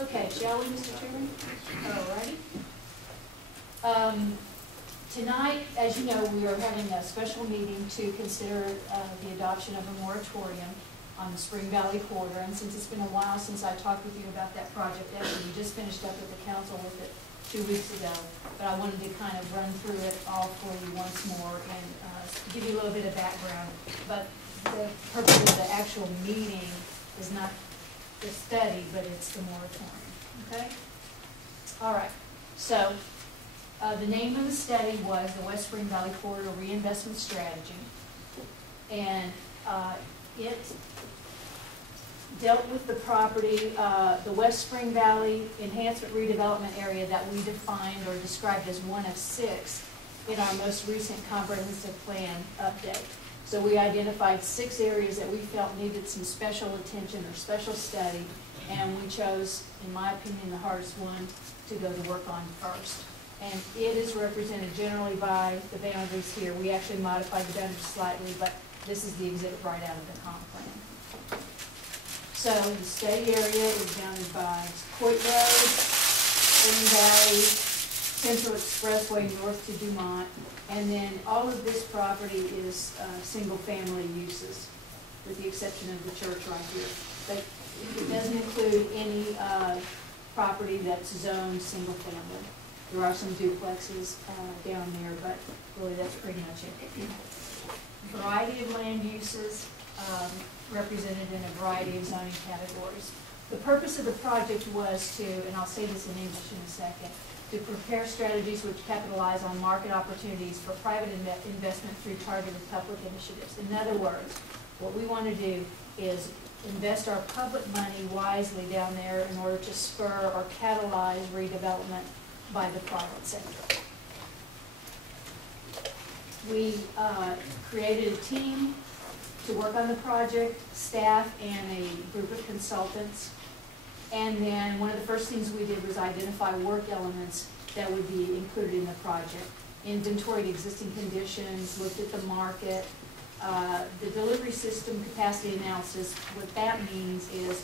Okay, shall we, Mr. Chairman? Alrighty. Tonight, as you know, we are having a special meeting to consider the adoption of a moratorium on the Spring Valley Corridor. And since it's been a while since I talked with you about that project, actually we just finished up with the council with it 2 weeks ago, but I wanted to kind of run through it all for you once more and give you a little bit of background. But the purpose of the actual meeting is not the study, but it's the moratorium, okay? All right, so the name of the study was the West Spring Valley Corridor Reinvestment Strategy, and it dealt with the property, the West Spring Valley Enhancement Redevelopment Area that we defined or described as one of 6 in our most recent comprehensive plan update. So we identified 6 areas that we felt needed some special attention or special study, and we chose, in my opinion, the hardest one to go to work on first. And it is represented generally by the boundaries here. We actually modified the boundaries slightly, but this is the exhibit right out of the comp plan. So the study area is bounded by Coit Road, Spring Valley, Central Expressway north to Dumont, and then all of this property is single-family uses, with the exception of the church right here. But it doesn't include any property that's zoned single-family. There are some duplexes down there, but really that's pretty much it. Variety of land uses represented in a variety of zoning categories. The purpose of the project was to, and I'll say this in English in a second, to prepare strategies which capitalize on market opportunities for private investment through targeted public initiatives. In other words, what we want to do is invest our public money wisely down there in order to spur or catalyze redevelopment by the private sector. We created a team to work on the project, staff and a group of consultants. And then one of the first things we did was identify work elements that would be included in the project. Inventoried existing conditions, looked at the market, the delivery system capacity analysis. What that means is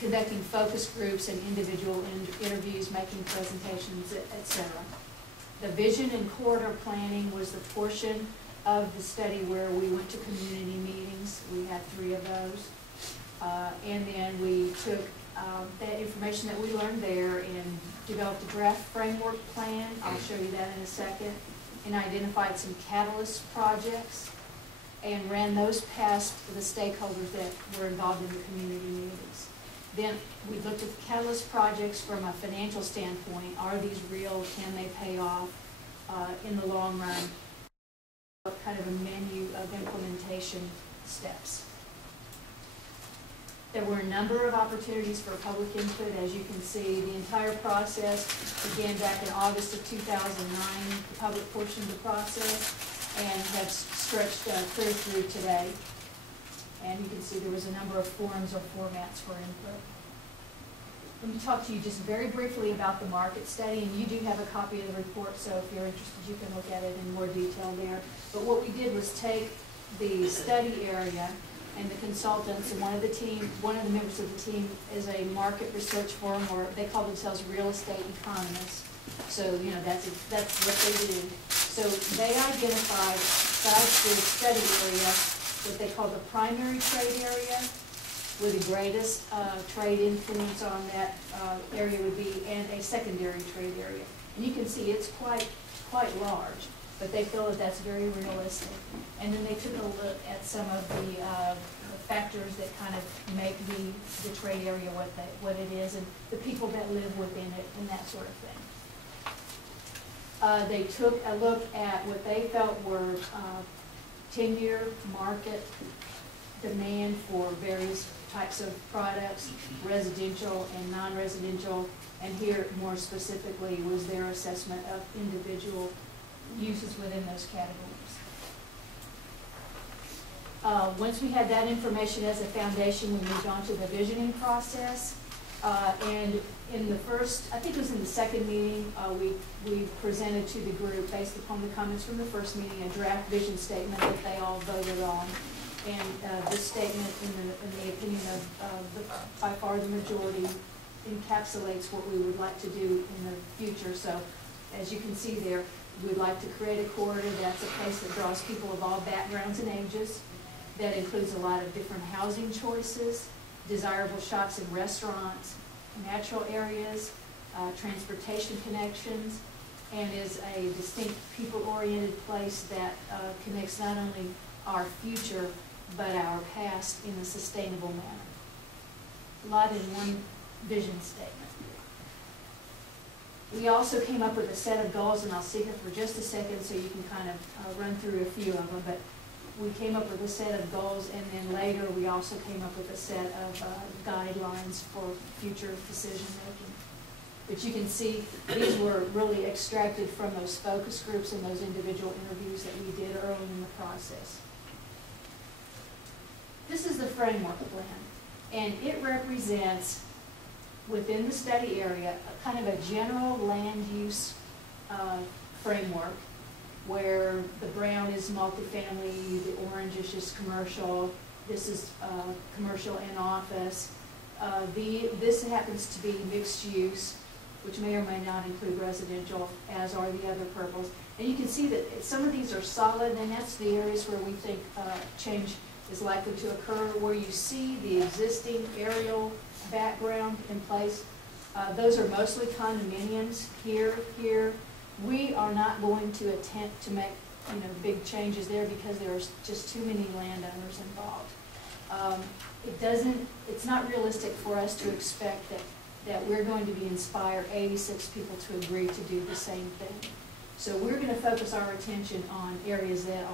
conducting focus groups and individual interviews, making presentations, etc. The vision and corridor planning was the portion of the study where we went to community meetings. We had 3 of those. And then we took that information that we learned there and developed a draft framework plan. I'll show you that in a second. And identified some catalyst projects and ran those past the stakeholders that were involved in the community meetings. Then we looked at the catalyst projects from a financial standpoint. Are these real? Can they pay off in the long run? What kind of a menu of implementation steps? There were a number of opportunities for public input. As you can see, the entire process began back in August of 2009, the public portion of the process, and has stretched clear through today. And you can see there was a number of forums or formats for input. Let me talk to you just very briefly about the market study, and you do have a copy of the report, so if you're interested, you can look at it in more detail there. But what we did was take the study area and the consultants, and one of the members of the team is a market research firm, or they call themselves real estate economists. So, you know, that's what they do. So they identified besides the study area what they call the primary trade area, where the greatest trade influence on that area would be, and a secondary trade area. And you can see it's quite large, but they feel that that's very realistic. And then they took a look at some of the factors that kind of make the trade area what it is, and the people that live within it, and that sort of thing. They took a look at what they felt were 10-year market demand for various types of products, residential and non-residential, and here more specifically was their assessment of individual uses within those categories. Once we had that information as a foundation, we moved on to the visioning process. And in the first, I think it was in the second meeting, we presented to the group, based upon the comments from the first meeting, a draft vision statement that they all voted on. And this statement, in the opinion of by far the majority, encapsulates what we would like to do in the future. So as you can see there, we'd like to create a corridor that's a place that draws people of all backgrounds and ages, that includes a lot of different housing choices, desirable shops and restaurants, natural areas, transportation connections, and is a distinct people-oriented place that connects not only our future but our past in a sustainable manner. A lot in one vision statement. We also came up with a set of goals, and I'll see here for just a second so you can kind of run through a few of them, but we came up with a set of goals, and then later we also came up with a set of guidelines for future decision making. But you can see these were really extracted from those focus groups and those individual interviews that we did early in the process. This is the framework plan, and it represents, within the study area, a kind of a general land use framework, where the brown is multifamily, the orange is just commercial, this is commercial and office. This happens to be mixed use, which may or may not include residential, as are the other purples. And you can see that some of these are solid, and that's the areas where we think change is likely to occur, where you see the existing aerial background in place. Those are mostly condominiums here. We are not going to attempt to make big changes there because there are just too many landowners involved. It's not realistic for us to expect that we're going to inspire 86 people to agree to do the same thing. So we're going to focus our attention on areas that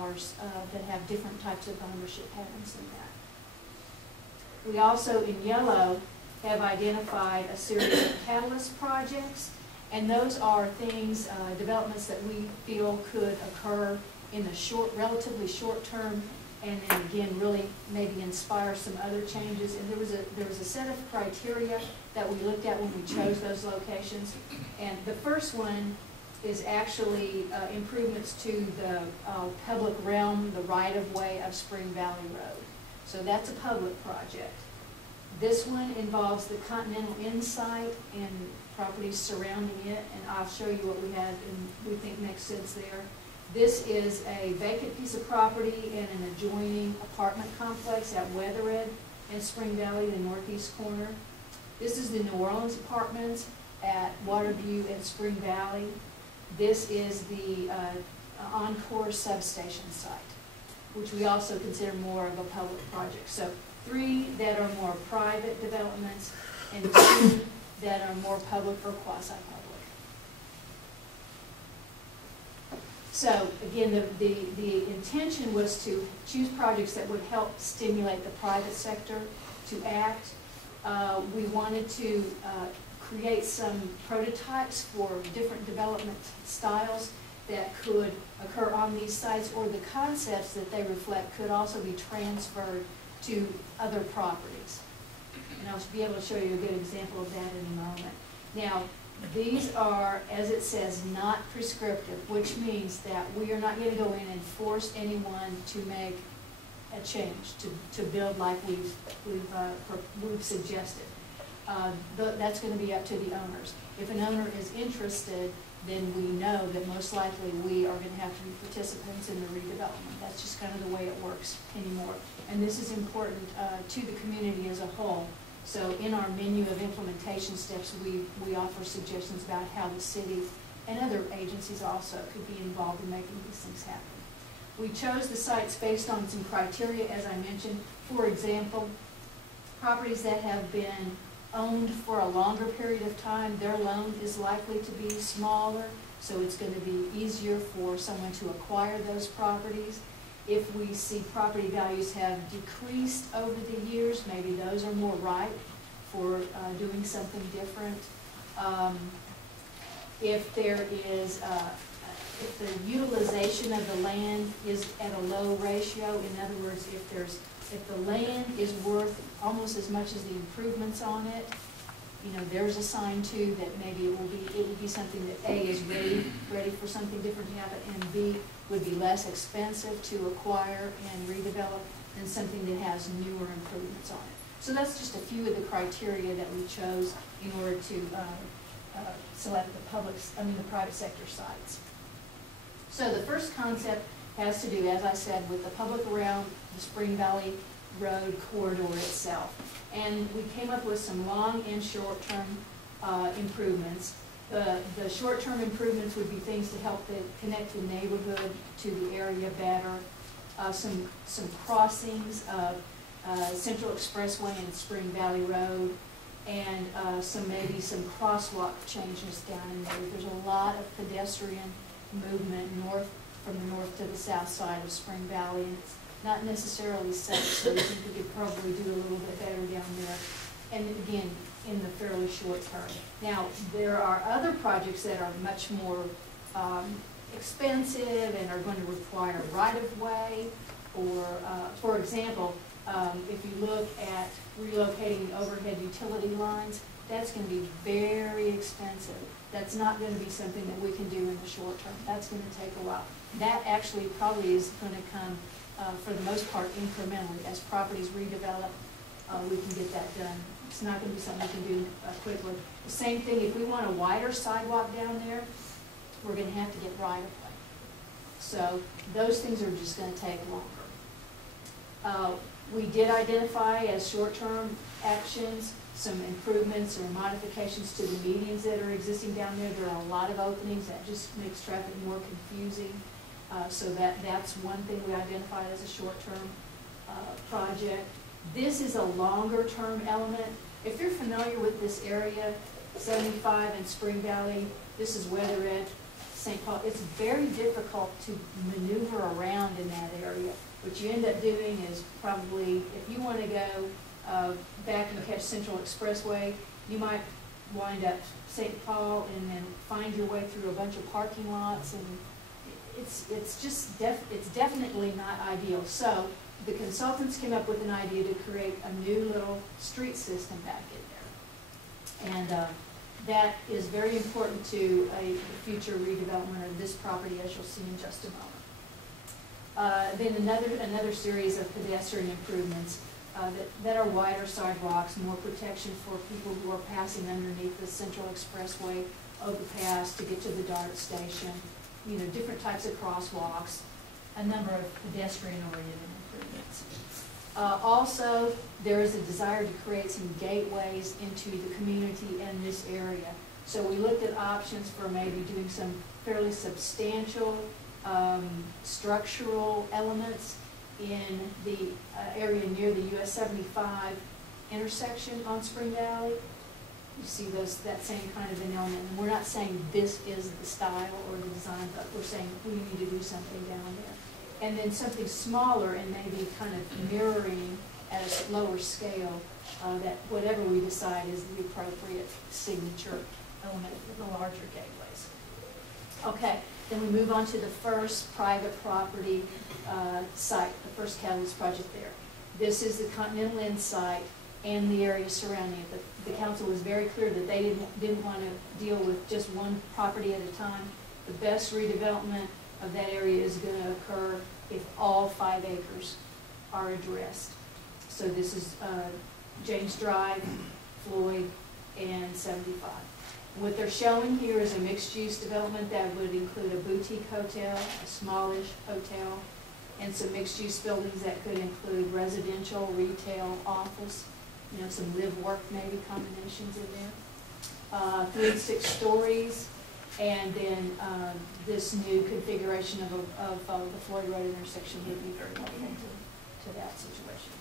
have different types of ownership patterns than that. We also, in yellow, have identified a series of catalyst projects, and those are things, developments that we feel could occur in the relatively short term, and then again really maybe inspire some other changes. And there was a set of criteria that we looked at when we chose those locations, and the first one is actually improvements to the public realm, the right-of-way of Spring Valley Road. So that's a public project. This one involves the Continental Inn site and properties surrounding it, and I'll show you what we have and we think makes sense there. This is a vacant piece of property in an adjoining apartment complex at Weathered in Spring Valley, the northeast corner. This is the New Orleans Apartments at Waterview and Spring Valley. This is the Encore substation site, which we also consider more of a public project. So 3 that are more private developments and 2 that are more public or quasi-public. So again, the intention was to choose projects that would help stimulate the private sector to act. We wanted to create some prototypes for different development styles that could occur on these sites, or the concepts that they reflect could also be transferred to other properties. And I'll be able to show you a good example of that in a moment. Now, these are, as it says, not prescriptive, which means that we are not going to go in and force anyone to make a change, to build like we've suggested. That's going to be up to the owners. If an owner is interested, then we know that most likely we are going to have to be participants in the redevelopment. That's just kind of the way it works anymore. And this is important to the community as a whole. So in our menu of implementation steps, we offer suggestions about how the city and other agencies also could be involved in making these things happen. We chose the sites based on some criteria, as I mentioned. For example, properties that have been owned for a longer period of time, their loan is likely to be smaller, so it's going to be easier for someone to acquire those properties. If we see property values have decreased over the years, maybe those are more ripe for doing something different. If the utilization of the land is at a low ratio, in other words, if the land is worth almost as much as the improvements on it, there's a sign too that maybe it would be something that A is ready for something different to happen, and B would be less expensive to acquire and redevelop than something that has newer improvements on it. So that's just a few of the criteria that we chose in order to select the private sector sites. So the first concept has to do, as I said, with the public around the Spring Valley Road corridor itself. And we came up with some long and short-term improvements. The short-term improvements would be things to help connect the neighborhood to the area better. Some crossings of Central Expressway and Spring Valley Road, and maybe some crosswalk changes down in there. There's a lot of pedestrian movement from the north to the south side of Spring Valley, and it's not necessarily safe, so we think we could probably do a little bit better down there. And again, in the fairly short term. Now, there are other projects that are much more expensive and are going to require right-of-way, or, for example, if you look at relocating overhead utility lines, that's going to be very expensive. That's not going to be something that we can do in the short term. That's going to take a while. That actually probably is going to come, for the most part, incrementally. As properties redevelop, we can get that done. It's not going to be something we can do quickly. The same thing, if we want a wider sidewalk down there, we're going to have to get right-of-way. So those things are just going to take longer. We did identify as short-term actions some improvements or modifications to the medians that are existing down there. There are a lot of openings. That just makes traffic more confusing. So that's one thing we identified as a short-term project. This is a longer-term element. If you're familiar with this area, 75 and Spring Valley, this is Weather Edge, St. Paul. It's very difficult to maneuver around in that area. What you end up doing is probably, if you want to go back and catch Central Expressway, you might wind up St. Paul and then find your way through a bunch of parking lots, and it's definitely not ideal. So the consultants came up with an idea to create a new little street system back in there, and that is very important to a future redevelopment of this property, as you'll see in just a moment. Then another series of pedestrian improvements that are wider sidewalks, more protection for people who are passing underneath the Central Expressway overpass to get to the DART station, different types of crosswalks, a number of pedestrian-oriented improvements. Also, there is a desire to create some gateways into the community and this area. So we looked at options for maybe doing some fairly substantial structural elements in the area near the US 75 intersection on Spring Valley. You see that same kind of an element. And we're not saying this is the style or the design, but we're saying we need to do something down there. And then something smaller and maybe kind of mirroring at a lower scale that whatever we decide is the appropriate signature element for the larger gateways. Okay, then we move on to the first private property site, the first Catalyst project there. This is the Continental Inn site and the area surrounding it. The council was very clear that they didn't want to deal with just one property at a time. The best redevelopment of that area is going to occur if all 5 acres are addressed. So this is James Drive, Floyd, and 75. What they're showing here is a mixed-use development that would include a boutique hotel, a smallish hotel, and some mixed-use buildings that could include residential, retail, office, some live-work maybe combinations in there. 3 to 6 stories, and then this new configuration of the Floyd Road intersection would be very helpful to that situation.